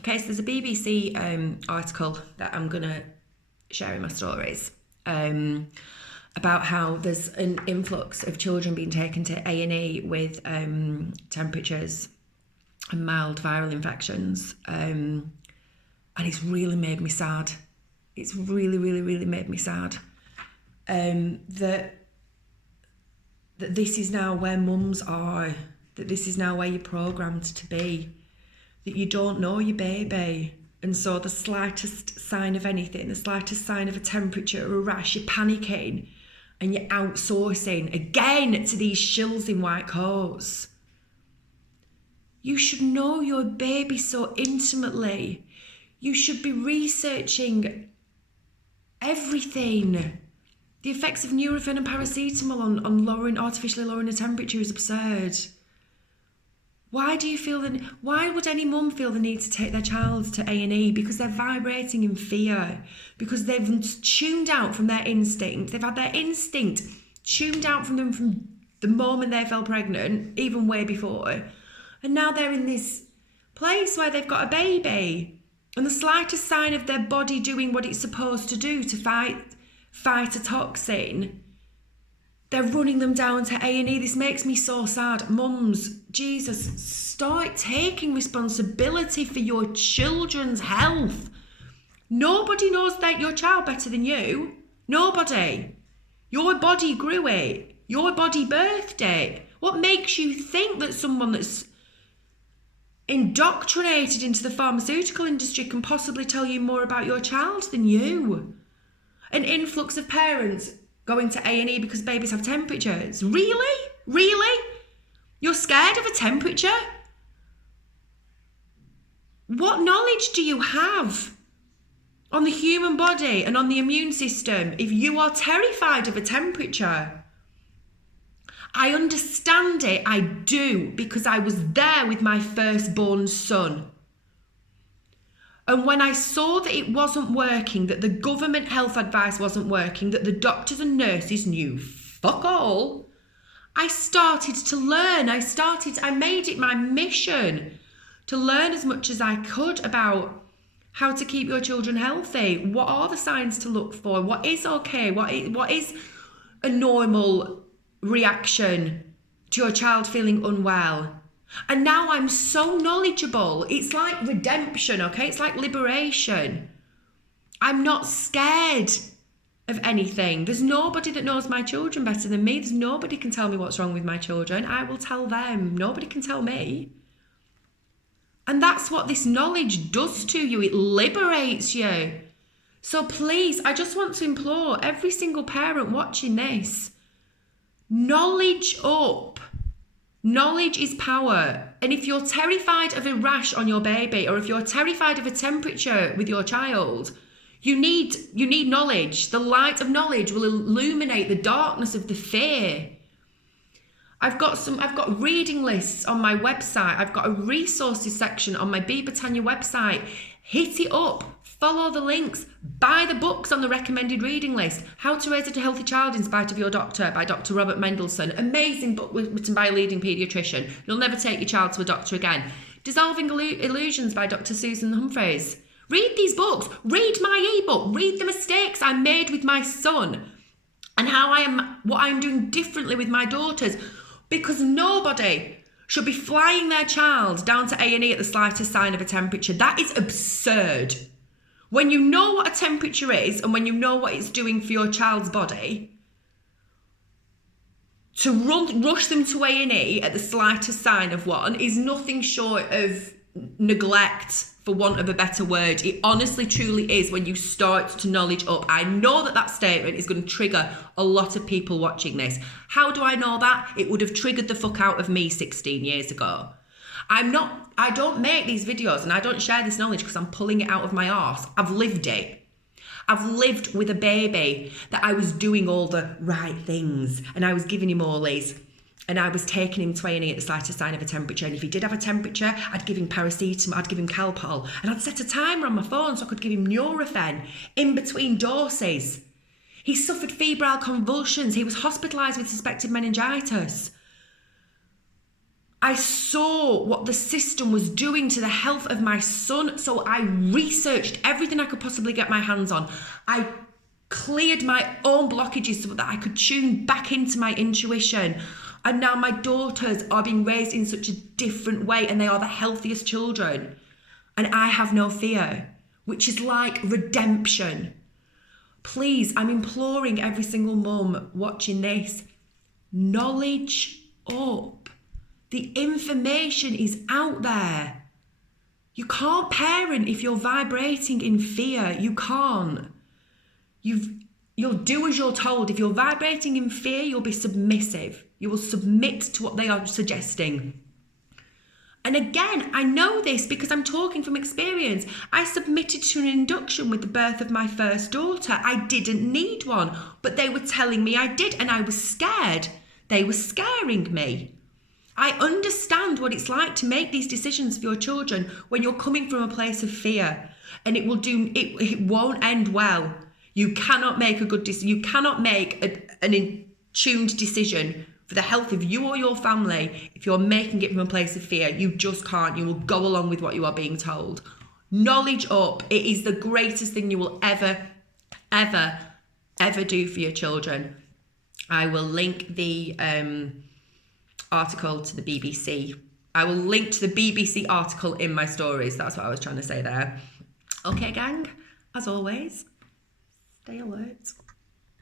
Okay, so there's a BBC article that I'm going to share in my stories about how there's an influx of children being taken to A&E with temperatures and mild viral infections. And it's really made me sad. It's really, really, really made me sad. That this is now where mums are, that this is now where you're programmed to be, that you don't know your baby. And so the slightest sign of anything, the slightest sign of a temperature or a rash, you're panicking and you're outsourcing again to these shills in white coats. You should know your baby so intimately. You should be researching everything. The effects of Nurofen and paracetamol on artificially lowering the temperature is absurd. Why would any mum feel the need to take their child to A&E? Because they're vibrating in fear. Because they've tuned out from their instinct. They've had their instinct tuned out from them from the moment they fell pregnant, even way before. And now they're in this place where they've got a baby. And the slightest sign of their body doing what it's supposed to do to fight a toxin, they're running them down to A&E. This makes me so sad. Mums, Jesus, start taking responsibility for your children's health. Nobody knows your child better than you. Nobody. Your body grew it. Your body birthed it. What makes you think that someone that's indoctrinated into the pharmaceutical industry can possibly tell you more about your child than you? An influx of parents going to A&E because babies have temperatures. Really? Really? You're scared of a temperature? What knowledge do you have on the human body and on the immune system if you are terrified of a temperature? I understand it, I do, because I was there with my firstborn son. And when I saw that it wasn't working, that the government health advice wasn't working, that the doctors and nurses knew fuck all, I started to learn. I made it my mission to learn as much as I could about how to keep your children healthy. What are the signs to look for? What is okay? What is a normal reaction to your child feeling unwell? And now I'm so knowledgeable. It's like redemption, okay? It's like liberation. I'm not scared of anything. There's nobody that knows my children better than me. There's nobody can tell me what's wrong with my children. I will tell them. Nobody can tell me. And that's what this knowledge does to you. It liberates you. So please, I just want to implore every single parent watching this, knowledge up. Knowledge is power. And if you're terrified of a rash on your baby, or if you're terrified of a temperature with your child, you need knowledge. The light of knowledge will illuminate the darkness of the fear. I've got reading lists on my website. I've got a resources section on my Be Britannia website. Hit it up. Follow the links. Buy the books on the recommended reading list. How to Raise a Healthy Child in Spite of Your Doctor by Dr. Robert Mendelsohn. Amazing book written by a leading paediatrician. You'll never take your child to a doctor again. Dissolving Illusions by Dr. Susan Humphreys. Read these books. Read my ebook. Read the mistakes I made with my son and what I'm doing differently with my daughters. Because nobody should be flying their child down to A&E at the slightest sign of a temperature. That is absurd. When you know what a temperature is and when you know what it's doing for your child's body, to rush them to A&E at the slightest sign of one is nothing short of neglect, for want of a better word. It honestly, truly is when you start to knowledge up. I know that statement is going to trigger a lot of people watching this. How do I know that? It would have triggered the fuck out of me 16 years ago. I don't make these videos and I don't share this knowledge because I'm pulling it out of my arse. I've lived it. I've lived with a baby that I was doing all the right things and I was giving him Orleys and I was taking him to A&E at the slightest sign of a temperature. And if he did have a temperature, I'd give him paracetamol, I'd give him Calpol, and I'd set a timer on my phone so I could give him Nurofen in between doses. He suffered febrile convulsions. He was hospitalised with suspected meningitis. I saw what the system was doing to the health of my son, so I researched everything I could possibly get my hands on. I cleared my own blockages so that I could tune back into my intuition. And now my daughters are being raised in such a different way, and they are the healthiest children. And I have no fear, which is like redemption. Please, I'm imploring every single mum watching this, knowledge up. The information is out there. You can't parent if you're vibrating in fear. You can't. You'll do as you're told. If you're vibrating in fear, you'll be submissive. You will submit to what they are suggesting. And again, I know this because I'm talking from experience. I submitted to an induction with the birth of my first daughter. I didn't need one, but they were telling me I did, and I was scared. They were scaring me. I understand what it's like to make these decisions for your children when you're coming from a place of fear, and it won't end well. You cannot make a good decision. You cannot make an tuned decision for the health of you or your family if you're making it from a place of fear. You just can't. You will go along with what you are being told. Knowledge up. It is the greatest thing you will ever do for your children. I will link the article to the BBC. I will link to the BBC article in my stories. That's what I was trying to say there. Okay, gang, as always, stay alert.